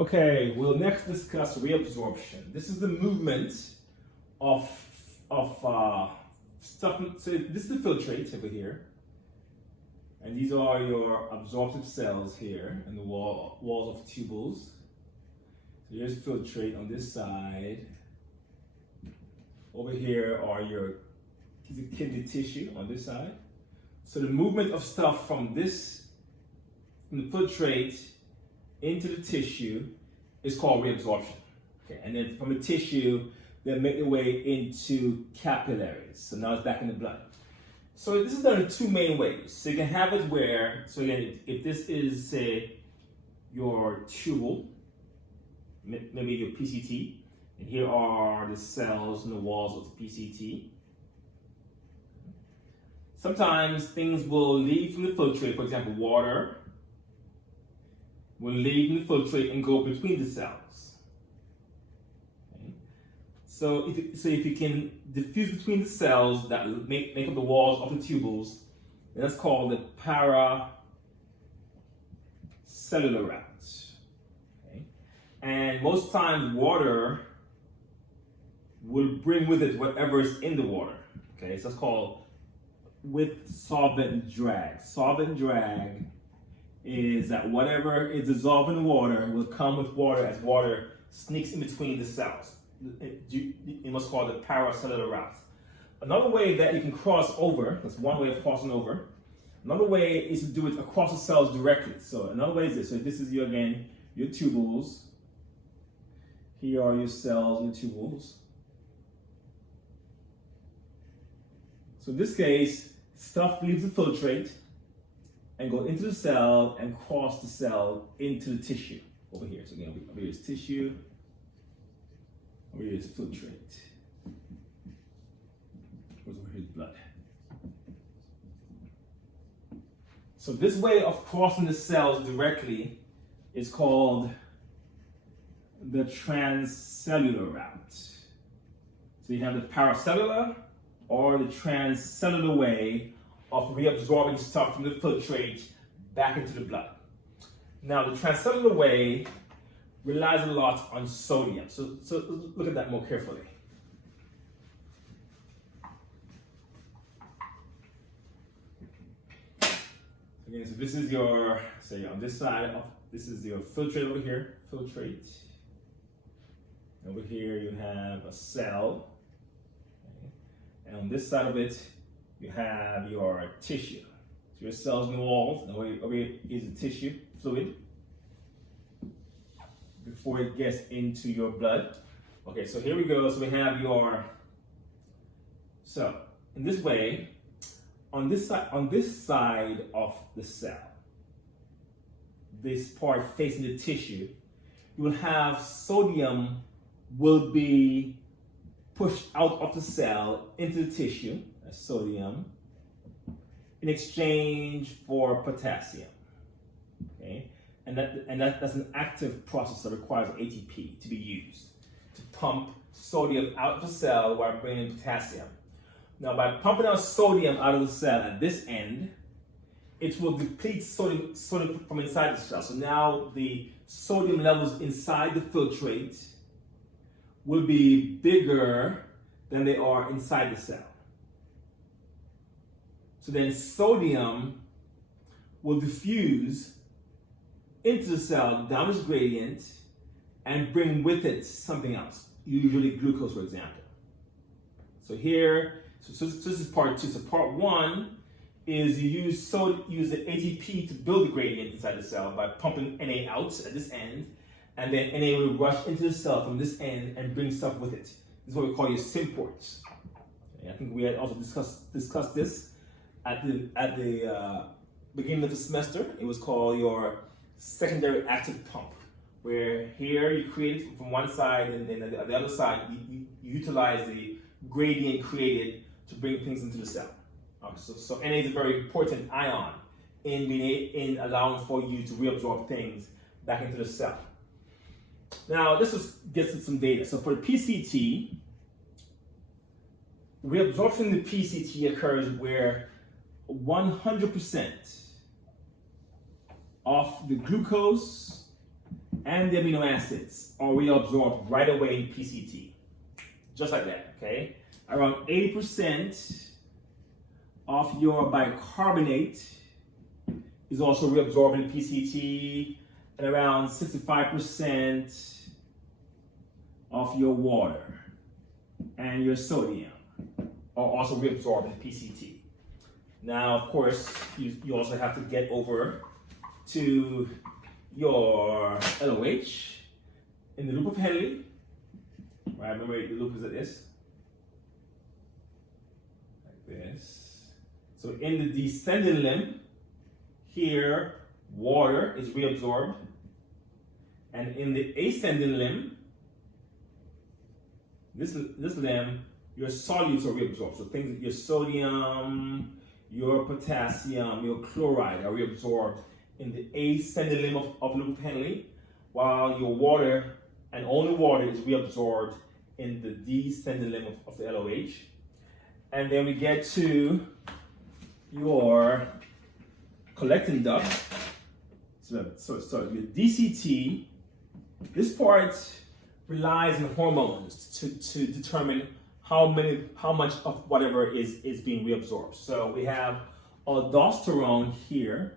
Okay, we'll next discuss reabsorption. This is the movement of stuff. So this is the filtrate over here, and these are your absorptive cells here in the walls of tubules. So here's filtrate on this side. Over here are your kidney tissue on this side. So the movement of stuff from the filtrate into the tissue is called reabsorption. Okay, and then from the tissue, they make their way into capillaries. So now it's back in the blood. So this is done in two main ways. So you can have it where, so again, if this is, say, your tubule, maybe your PCT, and here are the cells in the walls of the PCT. Sometimes things will leave from the filtrate, for example, water will leave the filtrate and go between the cells. Okay. So if you can diffuse between the cells that make up the walls of the tubules, that's called the paracellular route. Okay. And most times water will bring with it whatever is in the water. Okay, so it's called with solvent drag. Solvent drag is that whatever is dissolved in the water will come with water as water sneaks in between the cells. It must call it the paracellular route. Another way that you can cross over, that's one way of crossing over. Another way is to do it across the cells directly. So another way is this. So this is your tubules. Here are your cells and tubules. So in this case, stuff leaves the filtrate and go into the cell and cross the cell into the tissue over here. So again, over here is tissue, over here is filtrate. Over here is blood. So this way of crossing the cells directly is called the transcellular route. So you have the paracellular or the transcellular way of reabsorbing stuff from the filtrate back into the blood. Now, the transcellular way relies a lot on sodium. So look at that more carefully. Again, so this is your, say on this side, this is your filtrate over here, filtrate. Over here you have a cell. Okay. And on this side of it, you have your tissue. So your cells in the walls, and over here is the tissue fluid before it gets into your blood. Okay, so here we go. So we have so in this way, on this side of the cell, this part facing the tissue, you will have sodium will be pushed out of the cell into the tissue, that's sodium, in exchange for potassium. Okay, and that's an active process that requires ATP to be used to pump sodium out of the cell while bringing potassium. Now, by pumping out sodium out of the cell at this end, it will deplete sodium from inside the cell. So now the sodium levels inside the filtrate will be bigger than they are inside the cell. So then sodium will diffuse into the cell down its gradient and bring with it something else, usually glucose, for example. So here, so this is part two. So part one is you use the ATP to build the gradient inside the cell by pumping Na out at this end, and then Na will rush into the cell from this end and bring stuff with it. This is what we call your symports. Okay, I think we had also discussed this at the beginning of the semester. It was called your secondary active pump, where here you create it from one side, and then at the other side you utilize the gradient created to bring things into the cell. So Na is a very important ion in allowing for you to reabsorb things back into the cell. Now, this gets into some data. So for the PCT, reabsorption in the PCT occurs where 100% of the glucose and the amino acids are reabsorbed right away in PCT. Just like that, okay? Around 80% of your bicarbonate is also reabsorbed in PCT, and around 65% of your water and your sodium are also reabsorbed in PCT. Now, of course, you also have to get over to your LOH in the loop of Henle. Right, remember the loop is like this. Like this. So in the descending limb, here, water is reabsorbed. And in the ascending limb, this limb, your solutes are reabsorbed. So things, your sodium, your potassium, your chloride are reabsorbed in the ascending limb of loop of Henle, while your water and only water is reabsorbed in the descending limb of the LOH. And then we get to your collecting duct. So your DCT, this part relies on hormones to determine how much of whatever is being reabsorbed. So we have aldosterone here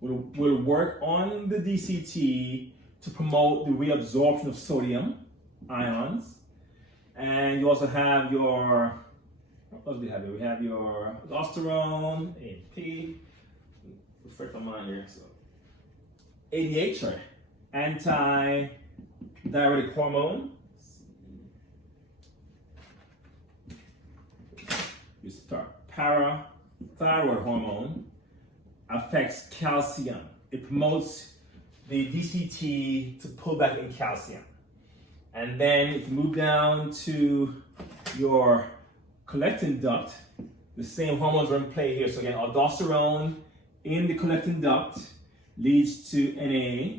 will work on the DCT to promote the reabsorption of sodium ions. And you also have your, what else do we have here? We have your aldosterone, AMP, refresh my mind here. So ADH, sorry, anti-diuretic hormone. You start parathyroid hormone affects calcium. It promotes the DCT to pull back in calcium. And then if you move down to your collecting duct, the same hormones are in play here. So again, aldosterone in the collecting duct leads to Na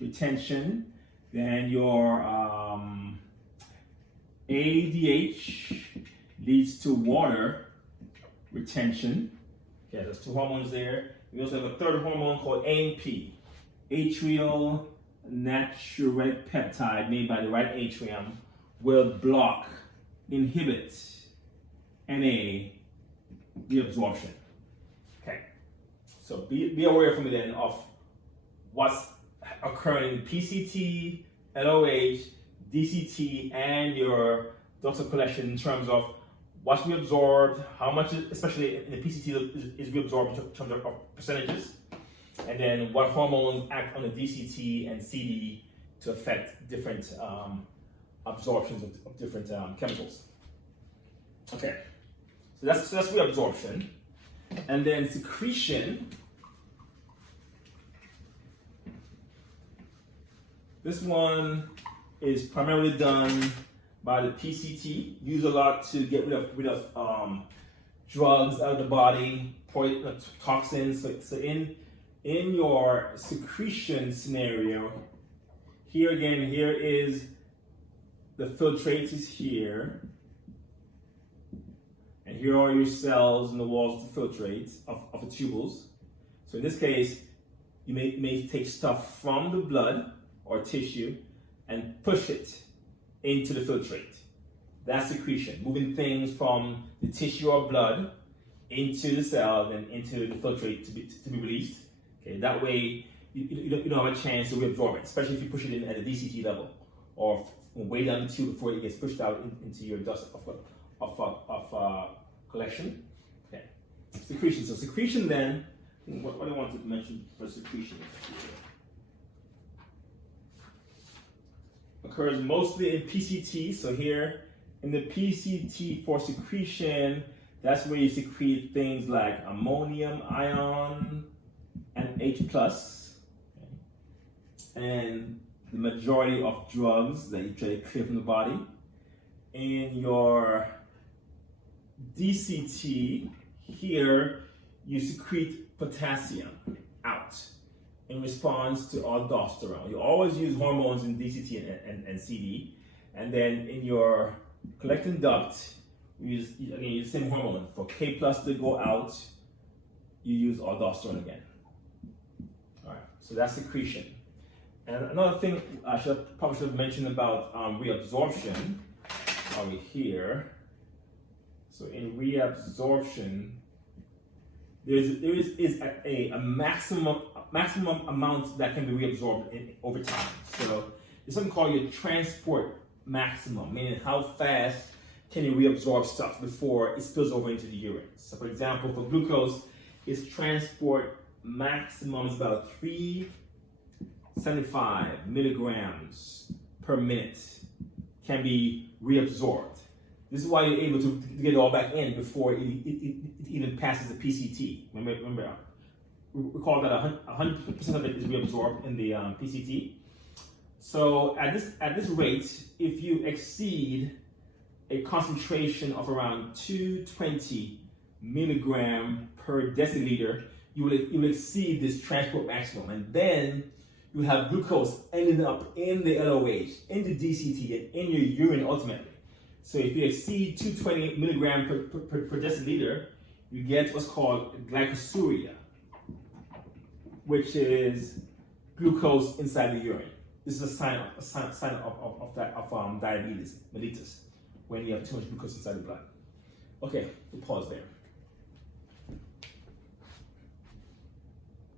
retention. Then your ADH leads to water retention. Okay, there's two hormones there. We also have a third hormone called AMP, atrial natriuretic peptide made by the right atrium, will inhibit Na reabsorption. Okay, so be aware for me then of what's occurring in PCT, LOH, DCT, and your ductal collection in terms of what's reabsorbed, how much, especially in the PCT, is reabsorbed in terms of percentages, and then what hormones act on the DCT and CD to affect different absorptions of different chemicals. Okay, so that's reabsorption. And then secretion. This one is primarily done by the PCT, used a lot to get rid of drugs out of the body, toxins. So in your secretion scenario, here again, here is the filtrate is here, and here are your cells in the walls of the filtrate of the tubules. So in this case, you may take stuff from the blood or tissue and push it into the filtrate. That's secretion, moving things from the tissue or blood into the cell and into the filtrate to be released. Okay, that way you don't have a chance to reabsorb it, especially if you push it in at a DCT level or way down the tube before it gets pushed out into your dust of collection. Okay, secretion. So secretion then, what I wanted to mention for secretion occurs mostly in PCT. So here in the PCT for secretion, that's where you secrete things like ammonium ion and H+, and the majority of drugs that you try to clear from the body. In your DCT, here you secrete potassium out in response to aldosterone. You always use hormones in DCT and CD. And then in your collecting duct, you use the same hormone. For K+ to go out, you use aldosterone again. All right, so that's secretion. And another thing I probably should have mentioned about reabsorption over here. So in reabsorption, there is a maximum amount that can be reabsorbed over time. So there's something called your transport maximum, meaning how fast can you reabsorb stuff before it spills over into the urine. So for example, for glucose, its transport maximum is about 375 milligrams per minute can be reabsorbed. This is why you're able to get it all back in before it even passes the PCT. Remember, recall that 100% of it is reabsorbed in the PCT. So at this rate, if you exceed a concentration of around 220 milligram per deciliter, you will exceed this transport maximum, and then you have glucose ending up in the LOH, in the DCT, and in your urine ultimately. So if you exceed 220 milligram per deciliter, you get what's called glycosuria, which is glucose inside the urine. This is a sign of diabetes mellitus, when you have too much glucose inside the blood. Okay, we'll pause there.